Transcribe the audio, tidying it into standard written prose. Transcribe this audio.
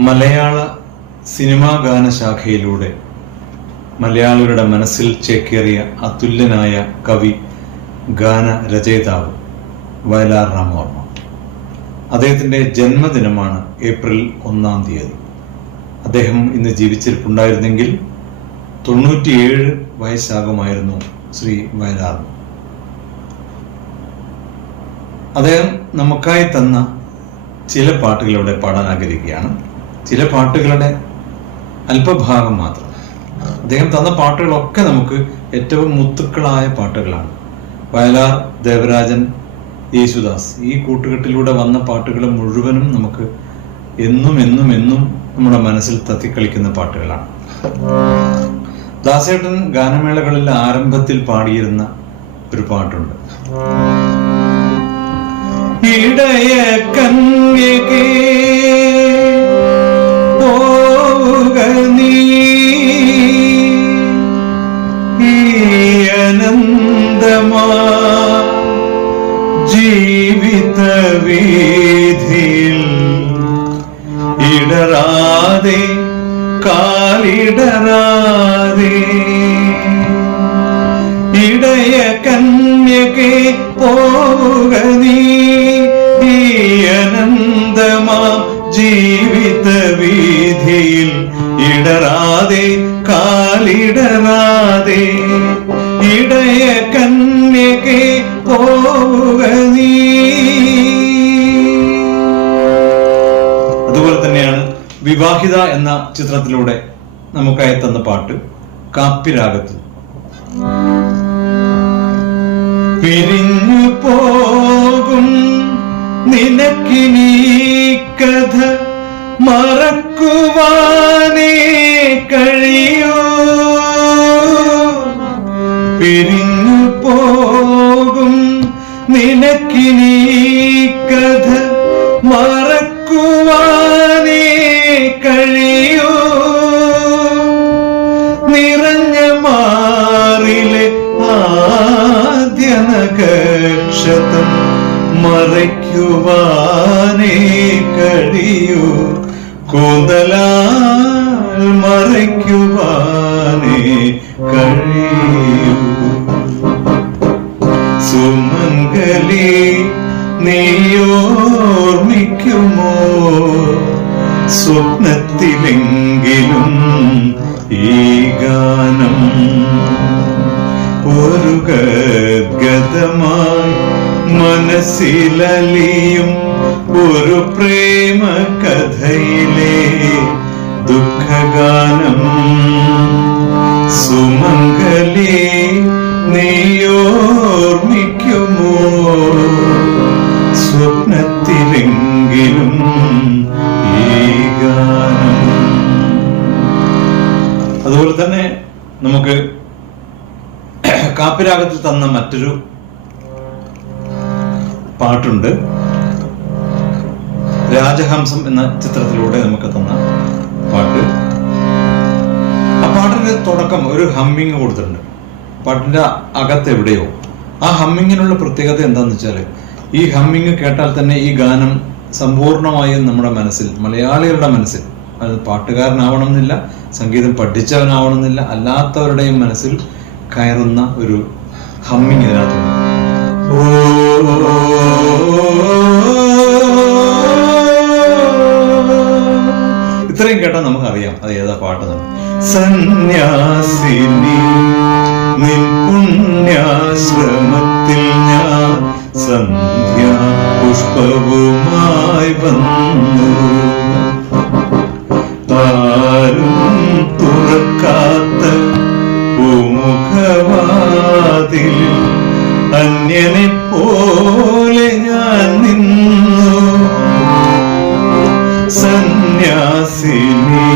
മലയാള cinema ഗാനശാഖയിലൂടെ മലയാളികളുടെ മനസ്സിൽ ചേക്കേറിയ അതുല്യനായ കവി, ഗാന രചയിതാവ് വയലാർ രാമവർമ്മ. അദ്ദേഹത്തിൻ്റെ ജന്മദിനമാണ് ഏപ്രിൽ 1-ാം തീയതി. അദ്ദേഹം ഇന്ന് ജീവിച്ചിരിപ്പുണ്ടായിരുന്നെങ്കിൽ 97 വയസ്സാകുമായിരുന്നു ശ്രീ വയലാർ. അദ്ദേഹം നമുക്കായി തന്ന ചില പാട്ടുകൾ ഇവിടെ പാടാൻ ആഗ്രഹിക്കുകയാണ്. ചില പാട്ടുകളുടെ അല്പഭാഗം മാത്രം. അദ്ദേഹം തന്ന പാട്ടുകളൊക്കെ നമുക്ക് ഏറ്റവും മുത്തുക്കളായ പാട്ടുകളാണ്. വയലാർ, ദേവരാജൻ, യേശുദാസ്, ഈ കൂട്ടുകെട്ടിലൂടെ വന്ന പാട്ടുകൾ മുഴുവനും നമുക്ക് എന്നും എന്നും എന്നും നമ്മുടെ മനസ്സിൽ തത്തിക്കളിക്കുന്ന പാട്ടുകളാണ്. ദാസേട്ടൻ ഗാനമേളകളിൽ ആരംഭത്തിൽ പാടിയിരുന്ന ഒരു പാട്ടുണ്ട്. ഇടയ കന്യകേ പോവുക നീ ഈ അനന്തമാ ജീവിത വീഥിയിൽ, ഇടറാതെ കാലിടറാതെ. ഇടയ കന്യകേ പോവുക നീ ഈ അനന്തമാ ജീവിത വീഥിയിൽ, ഇടറാതെ കാലിടറാതെ. ഇടയ കന്യകേ പോവുക നീ. അതുപോലെ തന്നെയാണ് വിവാഹിത എന്ന ചിത്രത്തിലൂടെ നമുക്കായി തന്ന പാട്ട് കാപ്പിരാഗത്ത്. പിരിഞ്ഞു പോകും നിനക്കിനീ കഥ മറക്കുവാനേ കഴിയൂ. പിരിഞ്ഞു പോകും നിനക്കിനീ കഥ മറക്കുവാനേ കഴിയൂ. നിറഞ്ഞ മാറിലെ ആദ്യ നക്ഷത്രം മറയ്ക്കുവാനേ കഴിയൂ. കൂന്തലാൽ മറയ്ക്കുവാനേ കഴിയൂ. സുമംഗലി നീയോർമ്മിക്കുമോ സ്വപ്നത്തിലെങ്കിലും ഈ ഗാനം? ഒരു ഗദ്ഗതമായി മനസ്സിലലിയും ഒരു പ്രേമ കഥയിലെ ദുഃഖഗാനം. സുമംഗലി നീയോർമ്മിക്കുമോ സ്വപ്നത്തിലെങ്കിലും ഈ ഗാനം. അതുപോലെ തന്നെ നമുക്ക് കാപ്പിരാഗത്തിൽ തന്ന മറ്റൊരു പാട്ടുണ്ട്. രാജഹംസം എന്ന ചിത്രത്തിലൂടെ നമുക്ക് തന്ന പാട്ട്. ആ പാട്ടിന്റെ തുടക്കം ഒരു ഹമ്മിങ് കൊടുത്തിട്ടുണ്ട്. പാട്ടിന്റെ അകത്ത് എവിടെയോ. ആ ഹമ്മിങ്ങിനുള്ള പ്രത്യേകത എന്താന്ന് വെച്ചാല്, ഈ ഹമ്മിങ് കേട്ടാൽ തന്നെ ഈ ഗാനം സമ്പൂർണമായും നമ്മുടെ മനസ്സിൽ, മലയാളികളുടെ മനസ്സിൽ, അത് പാട്ടുകാരനാവണമെന്നില്ല, സംഗീതം പഠിച്ചവനാവണമെന്നില്ല, അല്ലാത്തവരുടെയും മനസ്സിൽ കയറുന്ന ഒരു ഹമ്മിങ് ഇതിനകത്തുണ്ട്. ഇത്രയും കേട്ടാൽ നമുക്കറിയാം അത് ഏതാ പാട്ടെന്ന്. സന്യാസിനി നിൻ പുണ്യാശ്രമത്തിൽ ഞാൻ സന്ധ്യാ പുഷ്പവുമായി വന്നു. ആരും തുറക്കാത്ത പൂമുഖവാതിൽ അന്യനെ പോലെ ഞാൻ നിന്നു. സന്യാസിനി